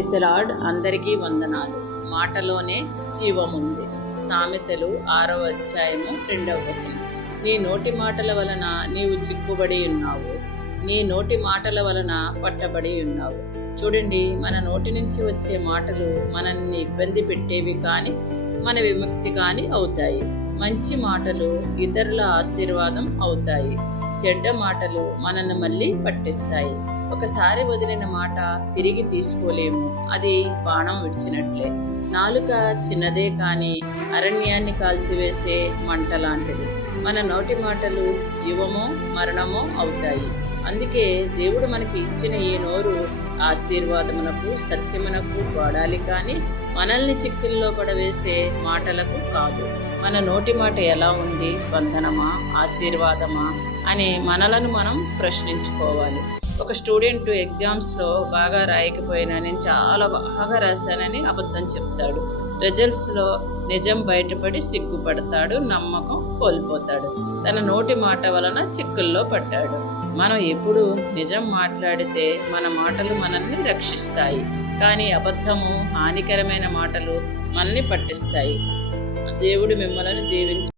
Praise the lord. అందరికీ వందనాలు. మాటలోనే జీవముంది. సామెతలు 6వ అధ్యాయము 2వ వచనం. నీ నోటి మాటల వలన నీవు చిక్కుబడి ఉన్నావు, నీ నోటి మాటల వలన పట్టబడి ఉన్నావు. చూడండి, మన నోటి నుంచి వచ్చే మాటలు మనల్ని ఇబ్బంది పెట్టేవి కానీ మన విముక్తి కానీ అవుతాయి. మంచి మాటలు ఇతరుల ఆశీర్వాదం అవుతాయి. చెడ్డ మాటలు మనల్ని మళ్ళీ పట్టిస్తాయి. ఒకసారి వదిలిన మాట తిరిగి తీసుకోలేము. అది బాణం విడిచినట్లే. నాలుక చిన్నదే కానీ అరణ్యాన్ని కాల్చివేసే మంట లాంటిది. మన నోటి మాటలు జీవమో మరణమో అవుతాయి. అందుకే దేవుడు మనకి ఇచ్చిన ఈ నోరు ఆశీర్వాదమునకు సత్యమునకు వాడాలి కానీ మనల్ని చిక్కుల్లో పడవేసే మాటలకు కాదు. మన నోటి మాట ఎలా ఉంది? బంధనమా, ఆశీర్వాదమా అని మనలను మనం ప్రశ్నించుకోవాలి. ఒక స్టూడెంట్ ఎగ్జామ్స్లో బాగా రాయకపోయినా నేను చాలా బాగా రాశానని అబద్ధం చెప్తాడు. రిజల్ట్స్లో నిజం బయటపడి సిగ్గుపడతాడు, నమ్మకం కోల్పోతాడు. తన నోటి మాట వలన చిక్కుల్లో పడ్డాడు. మనం ఎప్పుడు నిజం మాట్లాడితే మన మాటలు మనల్ని రక్షిస్తాయి, కానీ అబద్ధము, హానికరమైన మాటలు మనల్ని పట్టిస్తాయి. దేవుడు మిమ్మల్ని దీవించు.